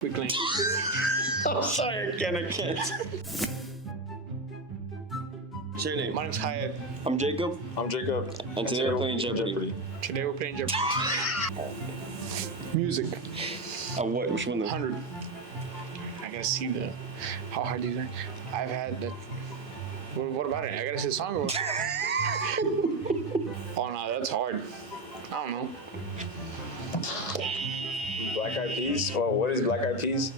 Quickly. I'm sorry, I can't. What's your name? My name's Hyatt. I'm Jacob. I'm Jacob. And today we're playing Jeopardy. Today we're playing Jeopardy. Music. What? Which one though? 100. I gotta see how hard these are. I've had that. What about it? I gotta see the song. Oh no, that's hard. I don't know. Black Eyed Peas? Well, what is Black Eyed Peas?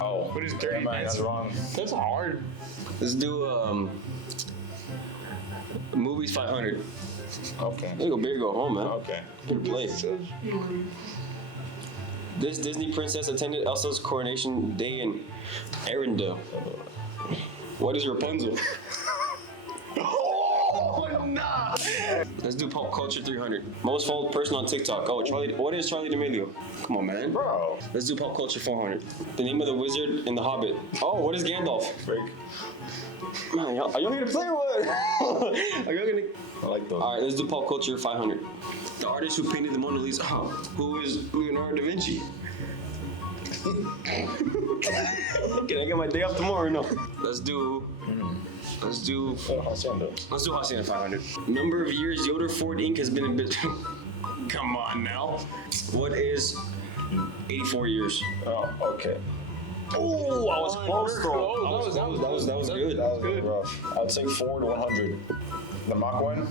Oh. What is Dirty Never mind, that's Dancing? wrong. That's hard. Let's do movies 500. Okay. There you go, beer go home, man. Okay. Good play. This Disney princess attended Elsa's coronation day in Arendelle. What is Rapunzel? Oh, nah! Let's do pop culture 300. Most followed person on TikTok. Oh, Charlie. What is Charlie D'Amelio? Come on, man. Bro. Let's do pop culture 400. The name of the wizard in The Hobbit. Oh, what is Gandalf? Break. Man, are y'all here to play or what? Are y'all gonna? I like those. All right, let's do pop culture 500. The artist who painted the Mona Lisa. Who is Leonardo da Vinci? Can I get my day off tomorrow or no? Let's do Hacienda. Let's do Hacienda 500. Number of years Yoder Ford Inc. has been in business. Come on now. What is 84 years? Oh, okay. Oh, I was close though. That was good. That was good. Rough. I'd say Ford 100. The Mach 1?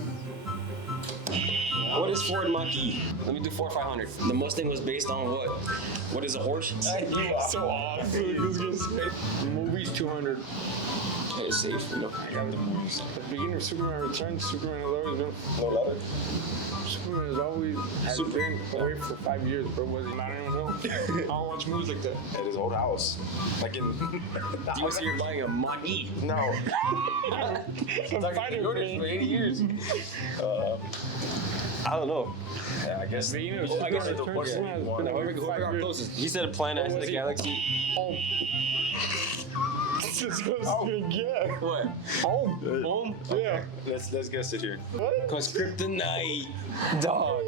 What is Ford Mach-E? Let me do Ford 500. The Mustang was based on what? What is a horse? So off. Movies 200. Hey, it's safe, you know. I got the movies. At the beginning of Superman Returns, Superman has always been. No leather? Superman has always been away for 5 years, bro. Was it? I don't even know. I don't watch movies like that. At his old house. Like in... Do you see you're buying a Mach-E? No. I'm fighting for 80 years. I don't know. Yeah, I guess... I guess the the horse Superman has been away for 5 Whoever got years. closest. He said a planet, I said a galaxy. Home. This is what I was gonna get. What? Home. Home? Yeah. Let's guess it here. What? Cause kryptonite. Dog.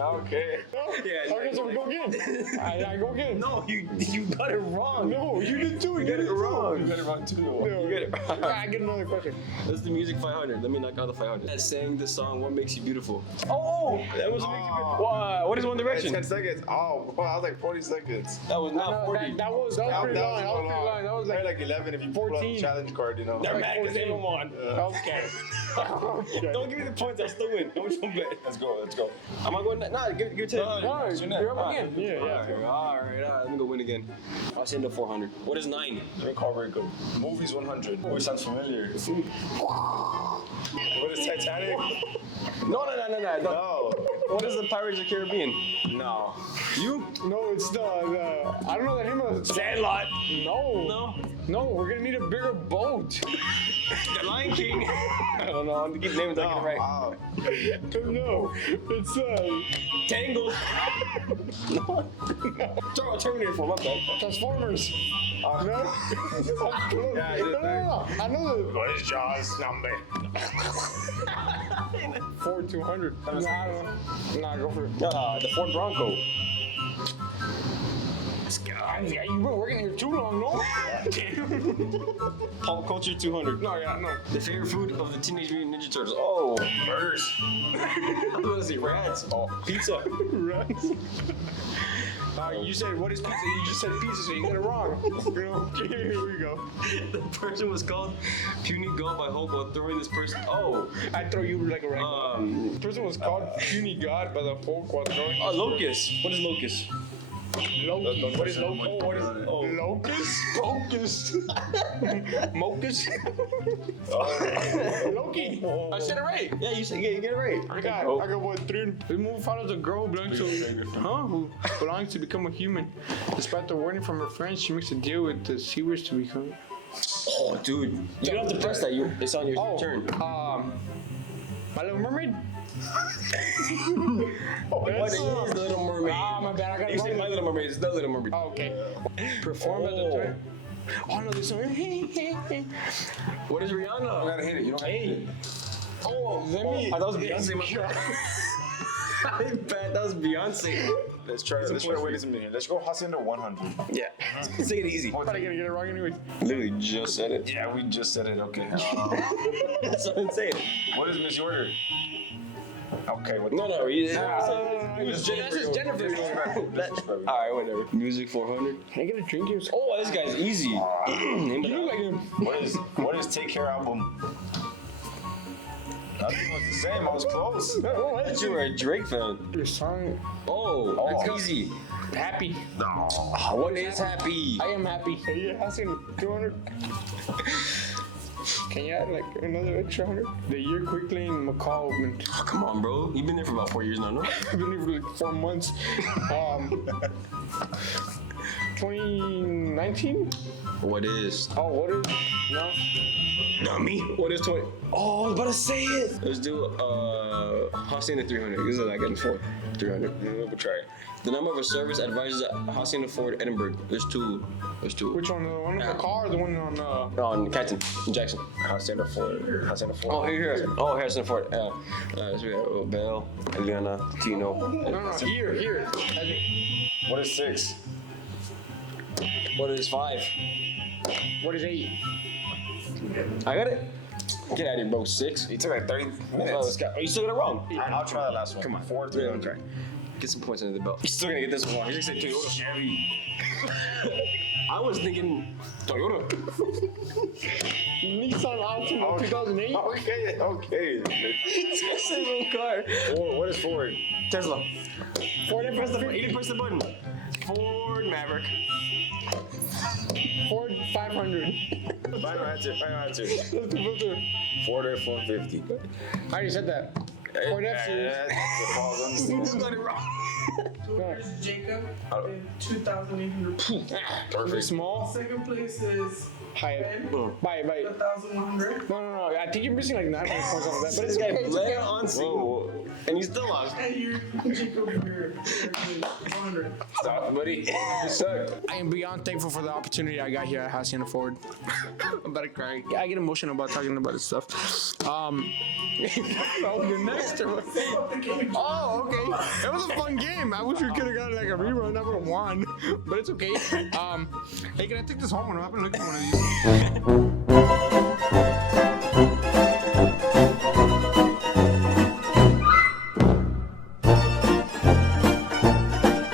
Okay. Yeah, Okay, so we go again. I go again. No, you got it wrong. No, you did too. You got it wrong. You got it wrong too. No, You get it wrong. I get another question. Let's do music 500. Let me knock out the 500. That sang the song "What Makes You Beautiful." Oh, that was Makes You Beautiful. What is One Direction? 10 seconds. Oh, well, I was like 40 seconds. That was not 40. That was pretty long. That was pretty long. That was like 11 if you pull up 14. the challenge card, you know. They're like mad because they 14. won. Okay. Okay. Don't give me the points. I still win. How much you bet? Let's go. Am I going? Nah, give it to No, you. No, It's your neck. you're up again. Yeah. All right. Let me go win again. I'll send the 400. What is 9? Drink Heartbreaker. Movies 100. Which sounds familiar. What is Titanic? No. No. What is the Pirates of the Caribbean? No. You? No, it's the I don't know the name of it. Sandlot. No, we're gonna need a bigger boat. The Lion King. I don't know. I'm gonna keep naming until I get it right. Wow. No, it's Tangled. No. Terminator 4. My bad. Transformers. No. Yeah, you did No. I know the What is Jaws number? Ford 200. Nah, I don't know. Nah, go for it. The Ford Bronco. Yeah, you've been working here too long, no? Pop culture 200. No. The favorite food of the Teenage Mutant Ninja Turtles. Oh, Burgers. I was gonna say rats. Oh, pizza. Rats. You said what is pizza? You just said pizza, so you got it wrong. Here we go. The person was called Puny God by Hulk while throwing this person. Oh, I throw you like a regular. The person was called Puny God by the Hulk while throwing. Locust. What is locust? Loki. What is Loki? What is Locust? Focus. Mocus? Loki. I said it right. Yeah, you get it right. I got what 3. This movie follows a girl who belongs to become a human. Despite the warning from her friends, she makes a deal with the seawards to become. Oh, dude, you don't have to press that. It's on your turn. My Little Mermaid. What is the Little Mermaid? My bad. I got You say My Little Mermaid. It's the Little Mermaid. Oh, okay. Perform at the time. Oh no, this song. What is Rihanna? You gotta hit it. You don't have to hit it. Oh, let me. That was Beyonce. My bad. That was Beyonce. Let's try winning some million. Let's go Hacienda 100. Yeah. Let's take it easy. I'm probably gonna get it wrong anyways. Literally just said it. Yeah, we just said it. Okay. That's what I'm saying. What is Miss Order? Okay. What No. That's just Jennifer. Alright, whatever. Music 400. Can I get a drink here? Oh, this guy's easy. You look like him. What is Take Care album? Nothing was the same. I was close. I thought you were a Drake fan. Your song, Oh, that's easy. Happy. What is happy? I am happy. Are you asking 200? Can you add like another extra 100? The year Quick Lane McCall movement. Oh, come on, bro. You've been there for about 4 years now, no? I've been here for like 4 months. 2019? What is? Oh, what is? No. Not me. What is 20? Oh, I was about to say it. Let's do Hacienda 300. This is like getting 300. We'll try it. The number of a service advisors at Hacienda Ford, Edinburg. There's two. Which one? The one in the car or the one on On Canton, in Jackson. Hacienda Ford. Oh, here. Oh, Harrison Ford. So we have Belle, Eliana, Tino. No, here. What is 6? What is 5? What is 8? I got it. Get out of here, bro. 6. You took like 30 Oh, minutes. you still got it wrong. I'll try the last one. Come on. 4, Yeah, 300. okay. Get some points under the belt. You're still gonna get this one wrong. You're gonna say Toyota. Chevy. I was thinking Toyota. Nissan Altima 2008. Okay. It's a little car. What is Ford? Tesla. Ford You F-150. didn't press the button. Ford Maverick. Ford 500. Final answer. Let's do Ford F-150. I already said that. Ford F-Series. You just got it wrong. George Jacob, Oh. 2,800. Very small. Second place is High. Ben, Bye. 1,100. No. I think you're missing like 900 points off of that. But it's This guy okay. It's bled okay. on scene. And you still lost. And you, Jacob, you're 100. Stop, buddy. You suck. I am beyond thankful for the opportunity I got here at Hacienda Ford. I'm about to cry. I get emotional about talking about this stuff. Oh, you're next or what? Oh, okay. It was a fun game. I wish we could have got like a rerun. I would have won, but it's okay. Hey, can I take this home? I've been looking for one of these.